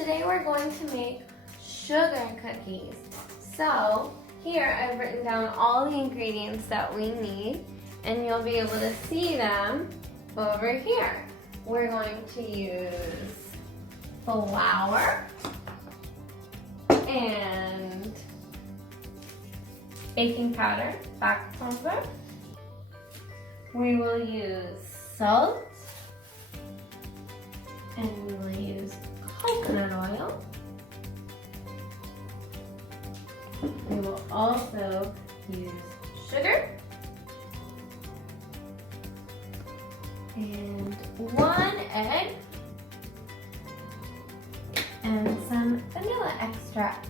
today we're going to make sugar cookies. So here I've written down all the ingredients that we need, and you'll be able to see them over here. We're going to use flour and baking powder, baking powder. We will use salt, and we will use coconut oil. We will also use sugar and 1 egg and some vanilla extract.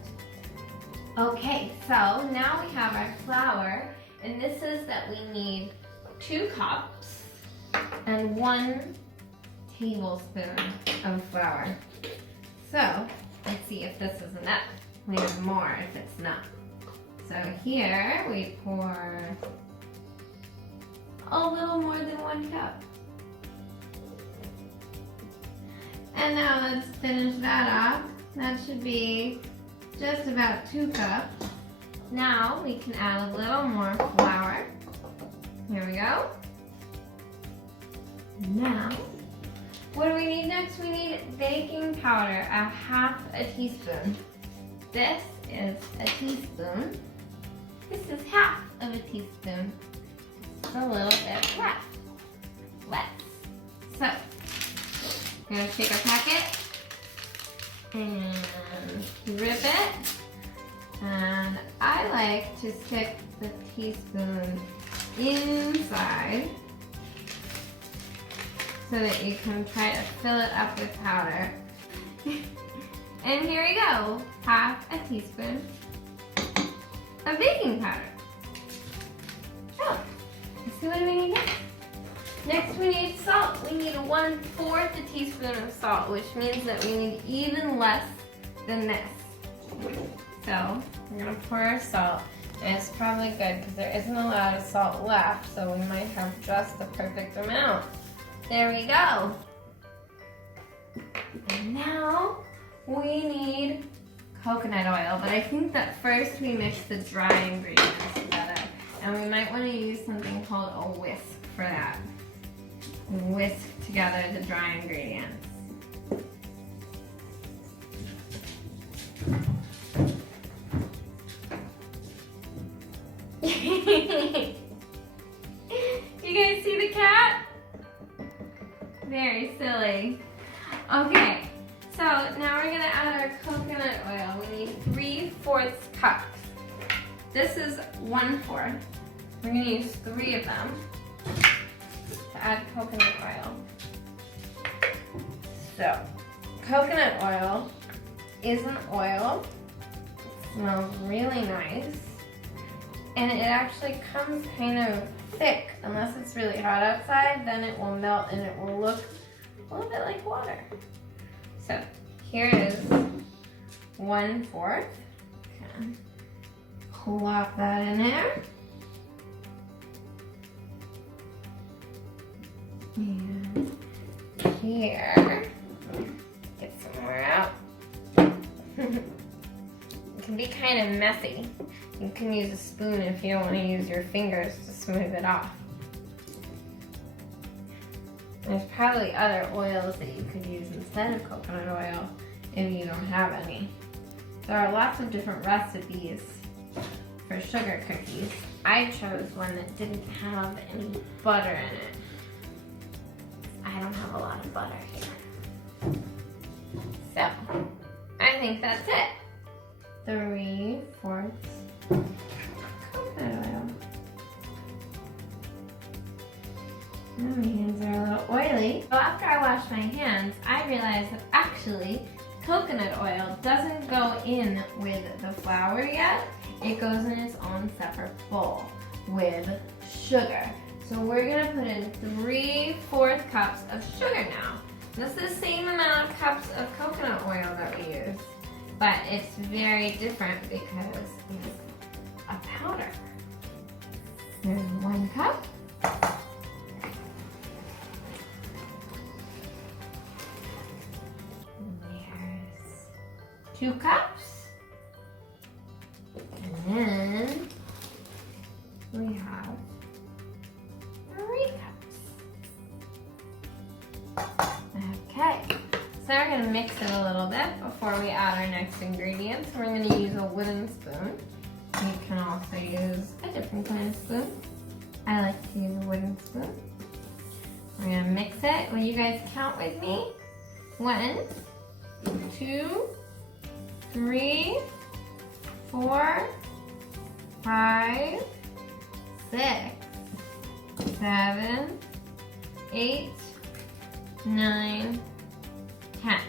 Okay, so now we have our flour, and this is that we need 2 cups and 1 tablespoon of flour. So let's see if this is enough. We need more if it's not. So here we pour a little more than 1 cup. And now let's finish that off. That should be just about 2 cups. Now we can add a little more flour. Here we go. Now, what do we need next? We need baking powder, a 1/2 teaspoon. This is a teaspoon. This is 1/2 teaspoon. It's a little bit less. So, we're gonna take our packet and rip it. And I like to stick the teaspoon inside so that you can try to fill it up with powder. And here we go, 1/2 teaspoon of baking powder. So, let's see what do we need next. Next we need salt. We need 1/4 teaspoon of salt, which means that we need even less than this. So, we're gonna pour our salt. And it's probably good because there isn't a lot of salt left, so we might have just the perfect amount. There we go. And now we need coconut oil, but I think that first we mix the dry ingredients together. And we might want to use something called a whisk for that. Whisk together the dry ingredients. You guys see the cat? Very silly. Okay, so now we're gonna add our coconut oil. We need 3/4 cups. This is 1/4. We're gonna use 3 of them to add coconut oil. So, coconut oil is an oil. It smells really nice. And it actually comes kind of thick. Unless it's really hot outside, then it will melt and it will look a little bit like water. So here is 1/4. Okay. Plop that in there. And here, get some more out. It can be kind of messy. You can use a spoon if you don't want to use your fingers to smooth it off. There's probably other oils that you could use instead of coconut oil if you don't have any. There are lots of different recipes for sugar cookies. I chose one that didn't have any butter in it. I don't have a lot of butter here. So, I think that's it. 3/4 coconut oil. Now my hands are a little oily. Well, after I washed my hands, I realized that actually coconut oil doesn't go in with the flour yet. It goes in its own separate bowl with sugar. So we're gonna put in 3/4 cups of sugar now. This is the same amount of cups of coconut oil that we use, but it's very different because it's a powder. There's 1 cup. There's 2 cups. And then we have 3 cups. Okay, so we're going to mix it a little bit before we add our next ingredients. We're going to use a wooden spoon. You can also use a different kind of spoon. I like to use a wooden spoon. We're going to mix it. Will you guys count with me? 1, 2, 3, 4, 5, 6, 7, 8, 9, 10.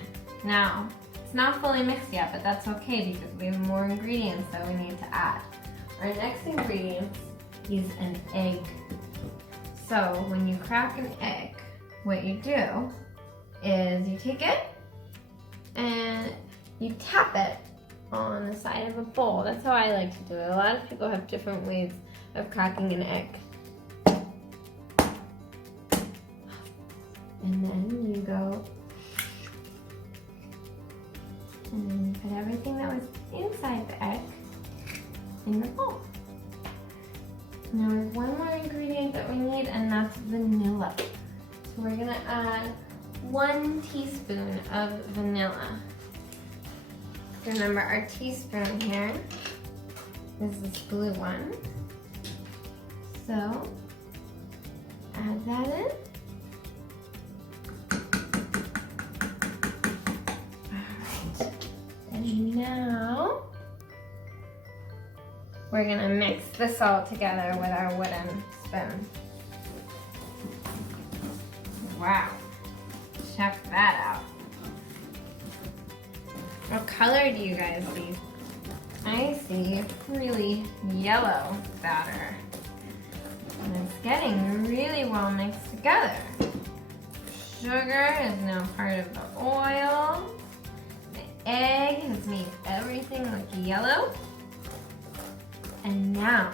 Now, it's not fully mixed yet, but that's okay because we have more ingredients that we need to add. Our next ingredient is an egg. So when you crack an egg, what you do is you take it and you tap it on the side of a bowl. That's how I like to do it. A lot of people have different ways of cracking an egg. And then you go and then you put everything that was inside the egg in the bowl. Now there's one more ingredient that we need, and that's vanilla. So we're gonna add 1 teaspoon of vanilla. Remember our teaspoon here is this blue one. So add that in. Alright, and now we're gonna mix this all together with our wooden spoon. Wow, check that out. What color do you guys see? I see really yellow batter. And it's getting really well mixed together. Sugar is now part of the oil. The egg has made everything look yellow. And now,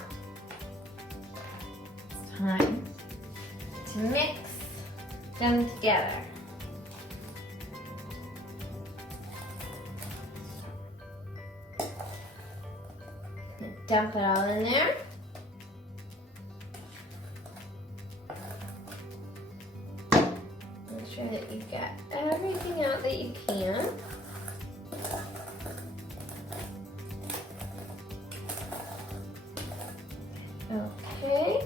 it's time to mix them together. Dump it all in there. Make sure that you get everything out that you can. Okay,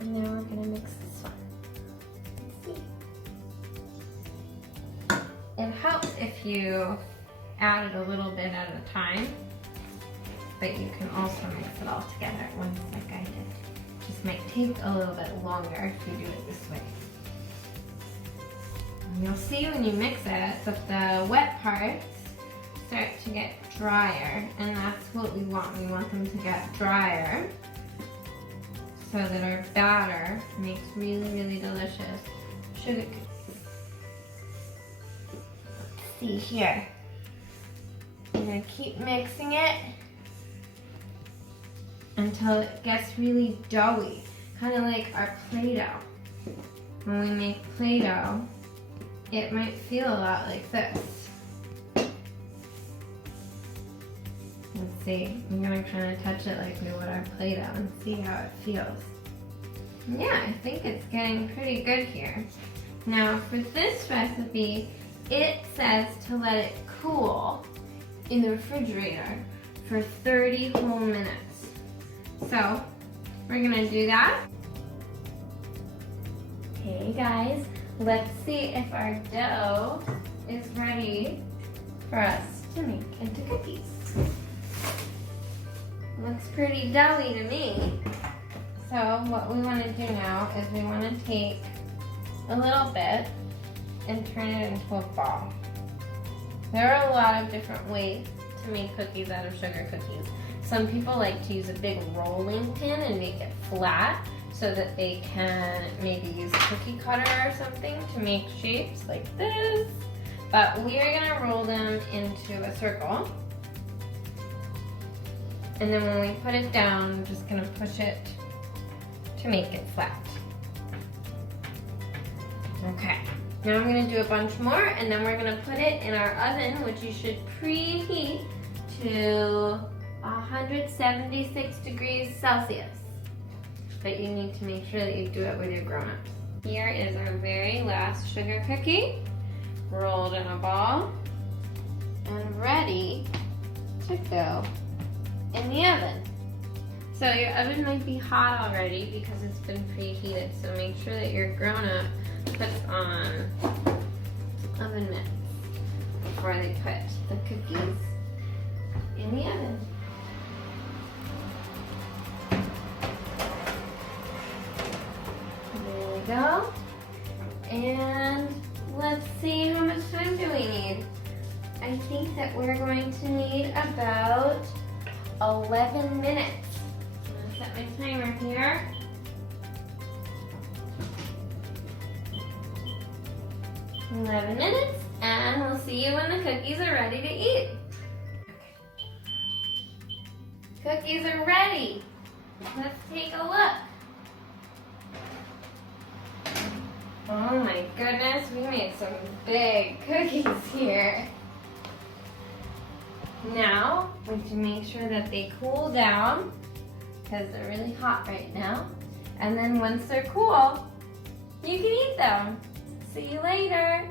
and now we're gonna mix this one. Let's see. It helps if you add it a little bit at a time, but you can also mix it all together at once like I did. Just might take a little bit longer if you do it this way. And you'll see when you mix it that the wet parts start to get drier, and that's what we want. We want them to get drier so that our batter makes really, really delicious sugar cookies. See here. I'm gonna keep mixing it until it gets really doughy, kind of like our Play-Doh. When we make Play-Doh, it might feel a lot like this. Let's see, I'm gonna kind of touch it like we would our Play-Doh and see how it feels. Yeah, I think it's getting pretty good here. Now for this recipe, it says to let it cool in the refrigerator for 30 whole minutes. So we're gonna do that. Okay guys, let's see if our dough is ready for us to make into cookies. Looks pretty doughy to me. So what we want to do now is we want to take a little bit and turn it into a ball. There are a lot of different ways to make cookies out of sugar cookies. Some people like to use a big rolling pin and make it flat so that they can maybe use a cookie cutter or something to make shapes like this. But we are going to roll them into a circle. And then when we put it down, we're just gonna push it to make it flat. Okay, Now I'm gonna do a bunch more, and then we're gonna put it in our oven, which you should preheat to 176 degrees Celsius. But you need to make sure that you do it with your grown-ups. Here is our very last sugar cookie, rolled in a ball, and ready to go in the oven. So your oven might be hot already because it's been preheated, so make sure that your grown-up puts on oven mitts before they put the cookies in the oven. There we go. And let's see, how much time do we need? I think that we're going to need about 11 minutes. I'm gonna set my timer here. Okay. 11 minutes, and we'll see you when the cookies are ready to eat. Okay. Cookies are ready. Let's take a look. Oh my goodness, we made some big cookies here. Now, we have to make sure that they cool down because they're really hot right now. And then once they're cool, you can eat them. See you later.